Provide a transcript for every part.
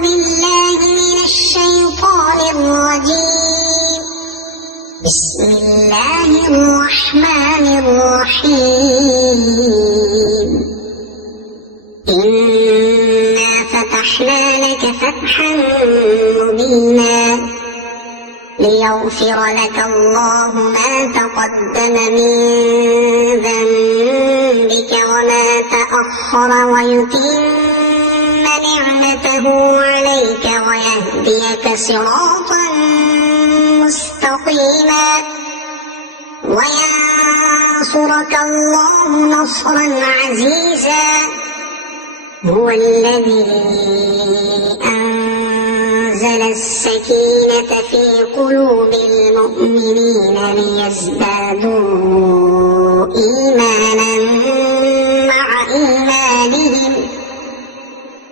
بالله من الشيطان الرجيم. بسم الله الرحمن الرحيم. إنا فتحنا لك فتحا مبينا ليغفر لك الله ما تقدم من ذنبك وما تأخر ويتم نعمته عليك ويهديك صراطا مستقيما وينصرك الله نصرا عزيزا. هو الذي أنزل السكينة في قلوب المؤمنين ليزدادوا إيمانا مع إيمانهم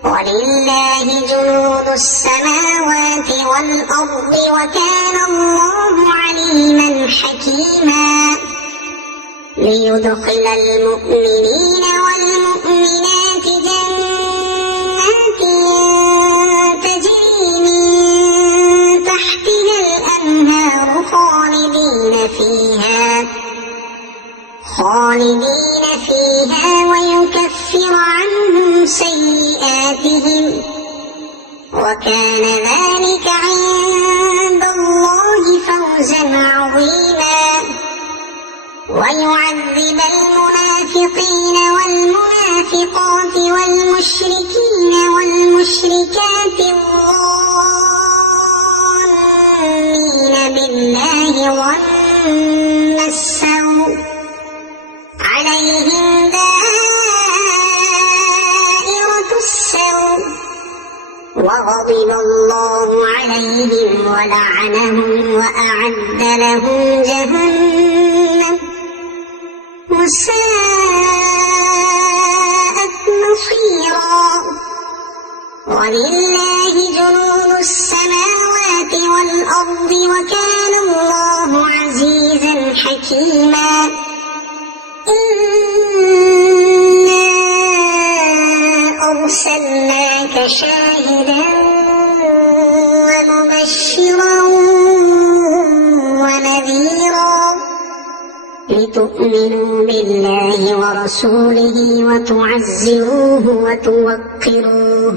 ولله جنود السماوات والأرض وكان الله عليما حكيما. ليدخل المؤمنين والمؤمنات جنات تجري من تحتها الأنهار خالدين فيها ويكفر عنهم سيئاتهم وكان ذلك عند الله فوزا عظيما. ويعذب المنافقين والمنافقات والمشركين والمشركات الظانين بالله ظن السوء عليهم دائرة السوء وغضب الله عليهم ولعنهم وأعد لهم جهنم وساءت مصيرا. ولله جنود السماوات والأرض وكان الله عزيزا حكيما. إنا أرسلناك شاهدا ومبشرا ونذيرا لتؤمنوا بالله ورسوله وتعزروه وتوقروه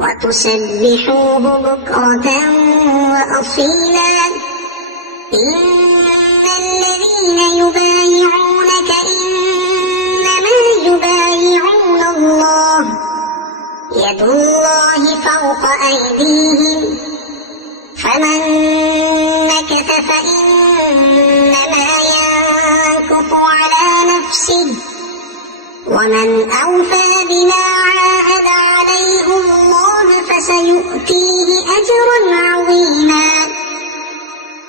وتسبحوه بكرة وأصيلا. إن الذين يبايعونك إنما يبايعون الله يد الله فوق أيديهم فمن نكث فإنما ينكث على نفسه ومن أوفى بما عاهد عليه الله فسيؤتيه أجرا عظيما.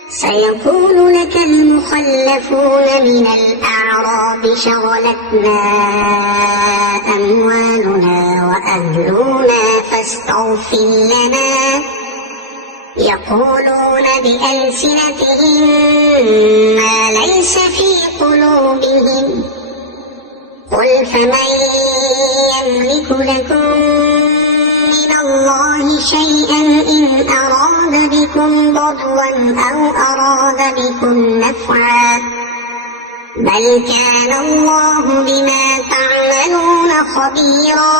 سيقول لك المخلفون من الأعراب شغلتنا أموالنا وأهلنا فاستغفر لنا. يقولون بألسنتهم ما ليس في قلوبهم قل فمن يملك لكم من الله شيئا إن أراد بكم ضرا أو أراد بكم نفعا بل كان الله بما تعملون خبيرا.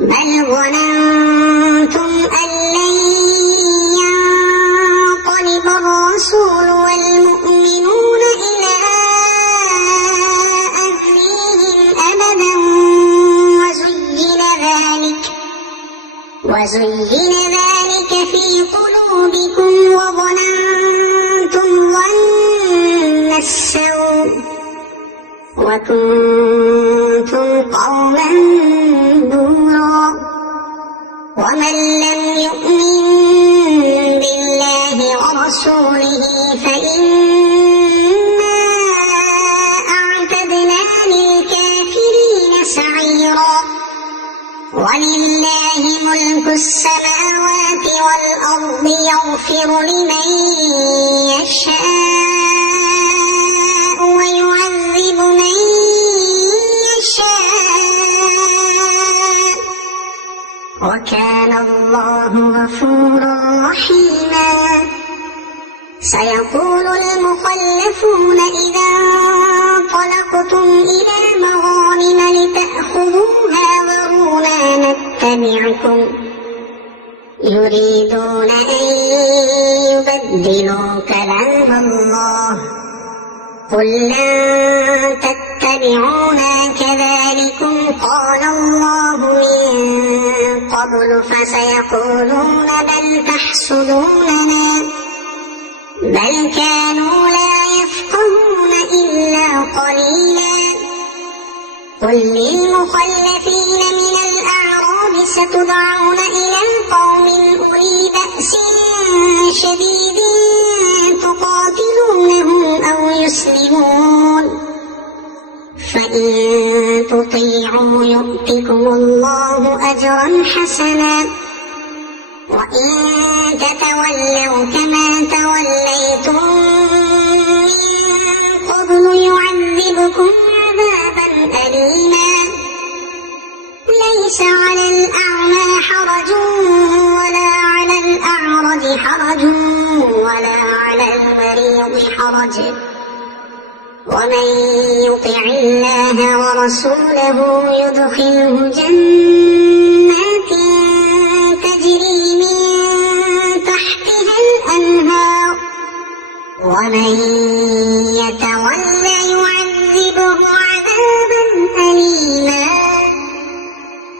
بل ظننتم أن لن ينقلب الرسول والمؤمنون إلى أهليهم أبدا وزين ذلك في قلوبكم وظننتم ظن السوء وكنتم قوما بورا. ومن لم يؤمن بالله ورسوله فإنا أعتدنا للكافرين سعيرا. ولله ملك السماوات والأرض يغفر لمن يشاء ويعذب من يشاء وكان الله غفورا رحيما. سيقول المخلفون إذا انطلقتم إلى مغانم لتأخذوها ذرونا نتبعكم يريدون أن يبدلوا كلام الله قل لن تتبعونا كذلكم قال الله من قبل فسيقولون بل تحسدوننا بل كانوا لا يفقهون إلا قليلا. قل للمخلفين من الأعراب ستدعون إلى قوم أولي بأس شديد تقاتلونهم أو يسلمون فإن تطيعوا يؤتكم الله أجرا حسنا وإن تتولوا كما توليتم من قبل يعذبكم عذابا أليما. ليس على الأعمى حرج ولا على الأعرج حرج ولا على المريض حرج ومن يطع الله ورسوله يدخله جنات تجري من تحتها الأنهار ومن يتول يعذبه عذابا أليما.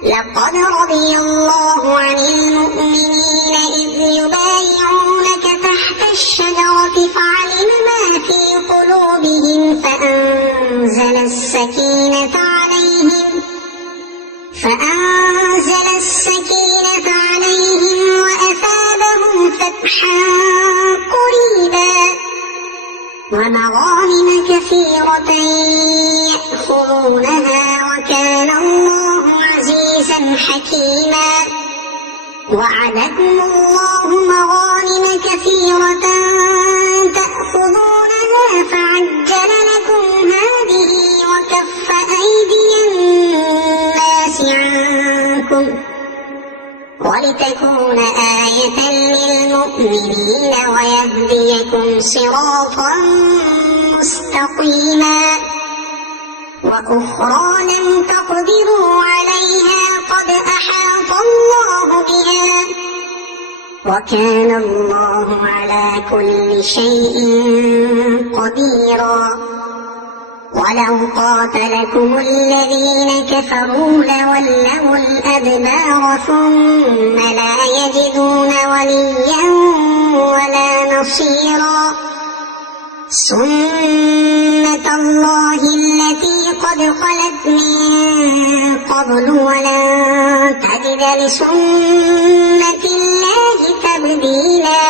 لقد رضي الله عن المؤمنين إذ يبايعونك تحت الشجرة فعلم ما في قلوبهم فأنزل السكينة عليهم وأثابهم فتحا قريبا ومغانم كثيرة يأخذونها وكان الله عزيزا حكيما. وعدكم الله مغانم كثيرة تأخذونها فعجل لكم هذه وكف أيدي الناس عنكم ولتكون آية للمؤمنين ويهديكم صراطا مستقيما. وأخرى لم تقدروا عليها قد أحاط الله بها وكان الله على كل شيء قديرا. ولو قاتلكم الذين كفروا لولوا الأدبار ثم لا يجدون وليا ولا نصيرا. سنة الله التي قد خلت من قبل ولن تجد لسنة الله تبديلا.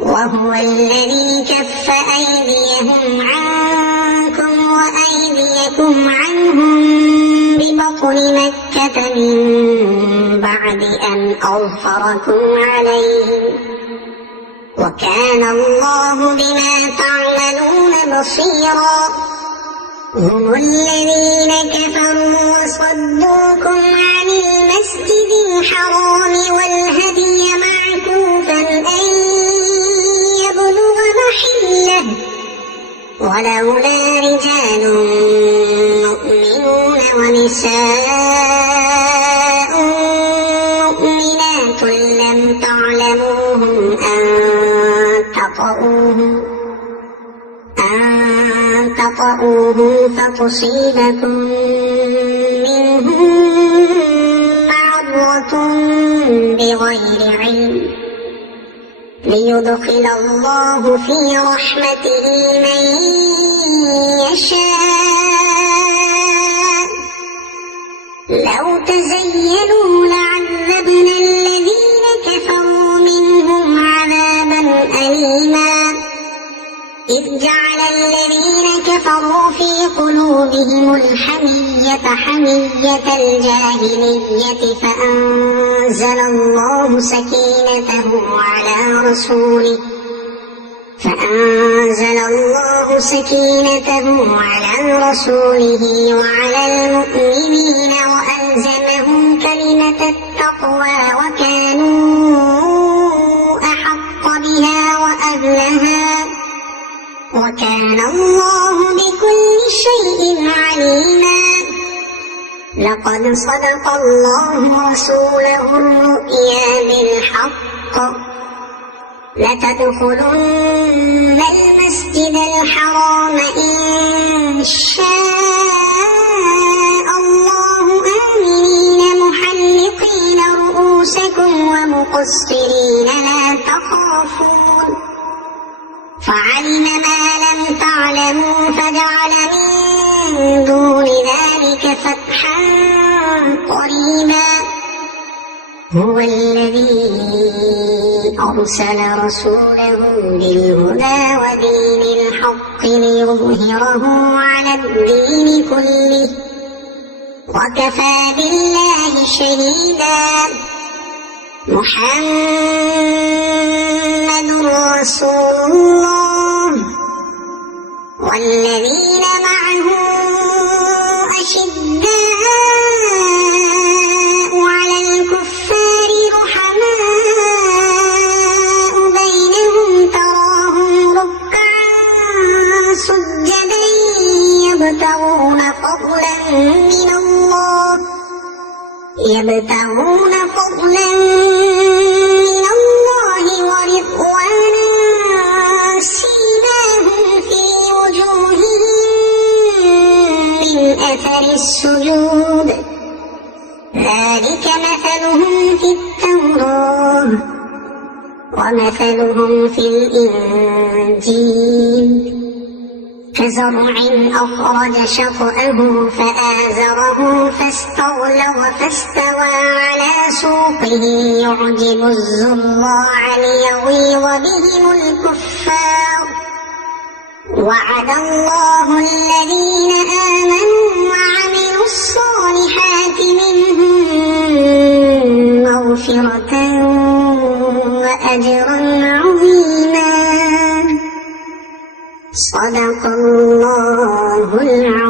وهو الذي كف أيديهم عنكم وأيديكم عنهم ببطن مكة من بعد أن أظفركم عليهم وكان الله بما تعملون بصيرا. هم الذين كفروا وصدوكم عن المسجد الحرام والهدي معكوفا أن يبلغ محله ولولا رجال مؤمنون ونساء مؤمنات لم تعلموهم أن تطؤوهم فتصيبكم منهم معرة بغير علم ليدخل الله في رحمته من يشاء. لو تزيلوا لعذبنا الذين كفروا منهم عذابا أليما. إذ جعل الذين كفروا في قلوبهم الحمية حمية الجاهلية فأنزل الله سكينته على رسوله وعلى المؤمنين وألزمهم كلمة التقوى لقد صدق الله رسوله الرؤيا بالحق لتدخلن المسجد الحرام إن شاء الله آمنين محلقين رؤوسكم ومقصرين لا تخافون فعلم ما لم تعلموا فجعل من دون ذلك فتحا قريبا هو الذي أرسل رسوله بالهدى ودين الحق ليظهره على الدين كله وكفى بالله شهيدا محمد رسول الله والذين معه أشداء على الكفار رحماء بينهم تراهم ركعا سجدا يبتغون فضلا من الله ورضوانا سيماهم في وجوههم من أثر السجود ذلك مثلهم في التوراة ومثلهم في الإنجيل كزرع أخرج شطأه فآزره فاستغلظ فاستوى على سوقه يعجب الزراع ليغيظ بهم الكفار وعد الله الذين آمنوا وعملوا الصالحات منهم مغفرة وأجرا عظيما صدق الله العظيم.